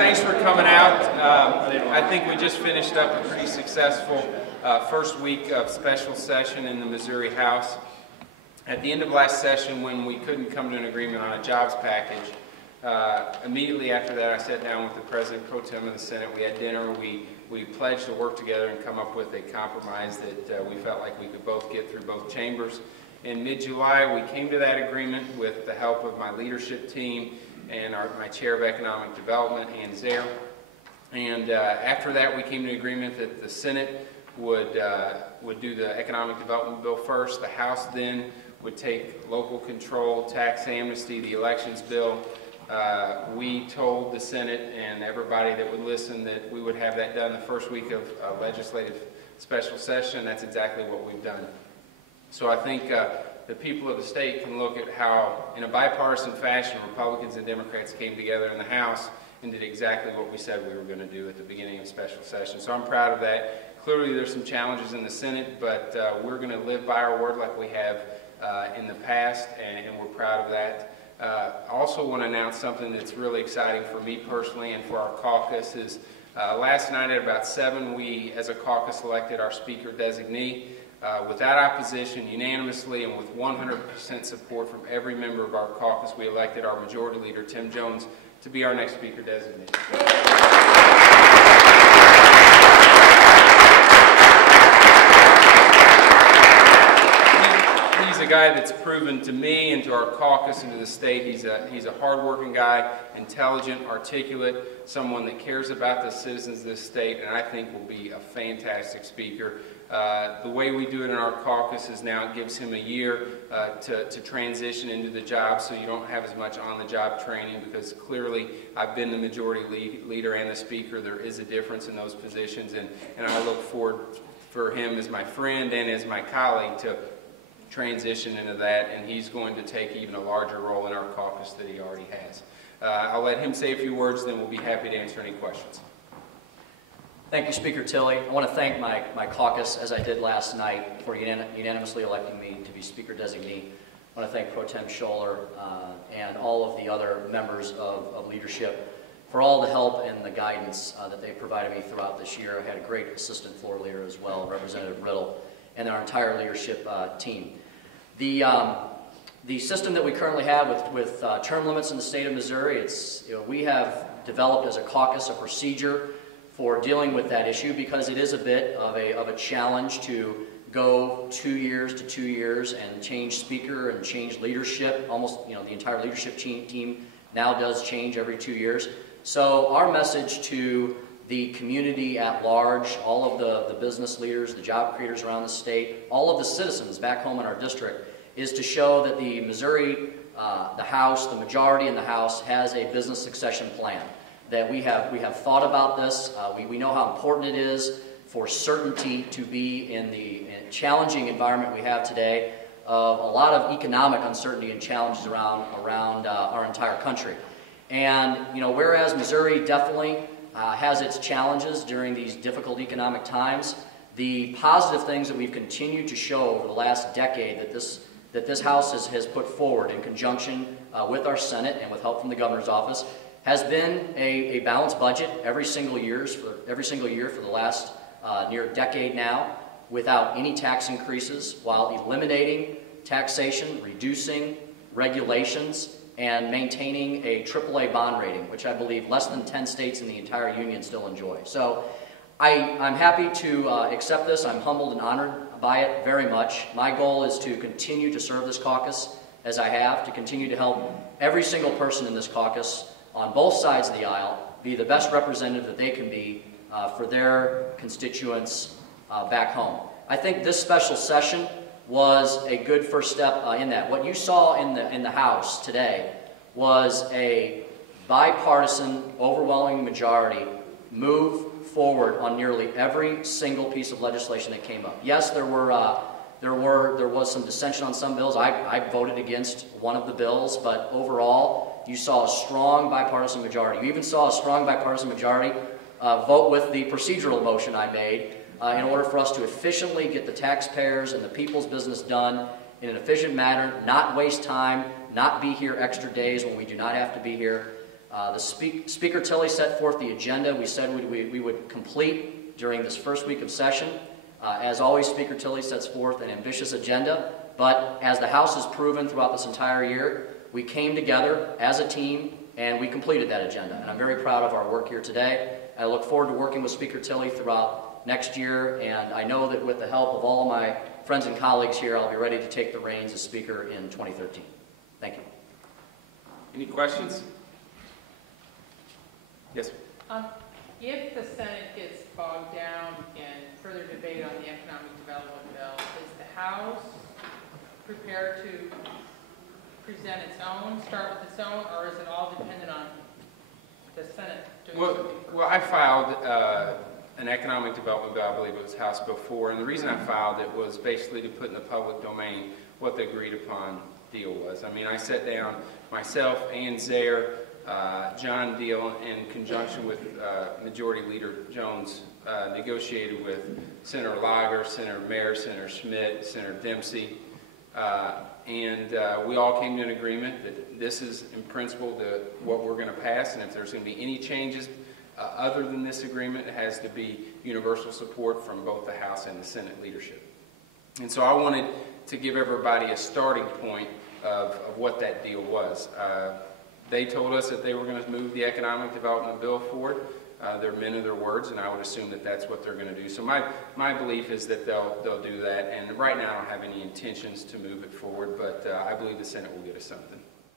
thanks for coming out. I think we just finished up a pretty successful first week of special session in the Missouri House. At the end of last session, when we couldn't come to an agreement on a jobs package, immediately after that I sat down with the President Pro Tem of the Senate. We had dinner. We pledged to work together and come up with a compromise that we felt like we could both get through both chambers. In mid-July, we came to that agreement with the help of my leadership team and my Chair of Economic Development, Ann Zare. And after that, we came to an agreement that the Senate would do the Economic Development Bill first. The House then would take local control, tax amnesty, the elections bill. We told the Senate and everybody that would listen that we would have that done the first week of legislative special session. That's exactly what we've done. So I think the people of the state can look at how, in a bipartisan fashion, Republicans and Democrats came together in the House and did exactly what we said we were going to do at the beginning of special session. So I'm proud of that. Clearly there's some challenges in the Senate, but we're going to live by our word like we have in the past, and we're proud of that. I also want to announce something that's really exciting for me personally and for our caucus. Is last night at about 7, we as a caucus elected our Speaker designee. Without opposition, unanimously, and with 100% support from every member of our caucus, we elected our Majority Leader, Tim Jones, to be our next Speaker designate. He's a guy that's proven to me and to our caucus and to the state he's a hard-working guy, intelligent, articulate, someone that cares about the citizens of this state, and I think will be a fantastic speaker. The way we do it in our caucus is now it gives him a year to transition into the job, so you don't have as much on-the-job training, because clearly I've been the majority leader and the speaker. There is a difference in those positions, and I look forward for him as my friend and as my colleague to transition into that, and he's going to take even a larger role in our caucus than he already has. I'll let him say a few words, then we'll be happy to answer any questions. Thank you, Speaker Tilley. I want to thank my caucus, as I did last night, for unanimously electing me to be Speaker designee. I want to thank Pro Tem Scholler and all of the other members of leadership for all the help and the guidance that they provided me throughout this year. I had a great assistant floor leader as well, Representative Riddle, and our entire leadership team. The system that we currently have with term limits in the state of Missouri, we have developed as a caucus a procedure for dealing with that issue, because it is a bit of a challenge to go 2 years to 2 years and change speaker and change leadership. Almost, the entire leadership team now does change every 2 years. So our message to the community at large, all of the business leaders, the job creators around the state, all of the citizens back home in our district, is to show that the Missouri, the House, the majority in the House has a business succession plan. That we have thought about this. We know how important it is for certainty to be in the challenging environment we have today of a lot of economic uncertainty and challenges around our entire country. And whereas Missouri definitely has its challenges during these difficult economic times, the positive things that we've continued to show over the last decade that this House has put forward in conjunction with our Senate and with help from the Governor's office has been a balanced budget every single year for the last near decade now, without any tax increases, while eliminating taxation, reducing regulations, and maintaining a AAA bond rating, which I believe less than 10 states in the entire union still enjoy. So I'm happy to accept this. I'm humbled and honored by it very much. My goal is to continue to serve this caucus as I have, to continue to help every single person in this caucus on both sides of the aisle be the best representative that they can be for their constituents back home. I think this special session was a good first step in that. What you saw in the House today was a bipartisan, overwhelming majority move forward on nearly every single piece of legislation that came up. Yes, there was some dissension on some bills. I voted against one of the bills, but overall, you saw a strong bipartisan majority. You even saw a strong bipartisan majority vote with the procedural motion I made in order for us to efficiently get the taxpayers and the people's business done in an efficient manner, not waste time, not be here extra days when we do not have to be here. Speaker Tilley set forth the agenda we said we would complete during this first week of session. As always, Speaker Tilley sets forth an ambitious agenda, but as the House has proven throughout this entire year, we came together as a team and we completed that agenda. And I'm very proud of our work here today. I look forward to working with Speaker Tilley throughout next year, and I know that with the help of all my friends and colleagues here, I'll be ready to take the reins as Speaker in 2013. Thank you. Any questions? Yes. If the Senate gets bogged down in further debate on the economic development bill, is the House prepared to present its own, start with its own, or is it all dependent on the Senate doing something first? Well, I filed an economic development bill, I believe it was House Bill 4, and the reason I filed it was basically to put in the public domain what the agreed upon deal was. I mean, I sat down myself, Ann Zaire, John Deal, in conjunction with Majority Leader Jones, negotiated with Senator Lager, Senator Mayer, Senator Schmidt, Senator Dempsey, and we all came to an agreement that this is in principle what we're going to pass, and if there's going to be any changes other than this agreement, it has to be universal support from both the House and the Senate leadership. And so I wanted to give everybody a starting point of what that deal was. They told us that they were going to move the economic development bill forward. They're men of their words, and I would assume that that's what they're going to do. So my belief is that they'll do that, and right now I don't have any intentions to move it forward, but I believe the Senate will get us something.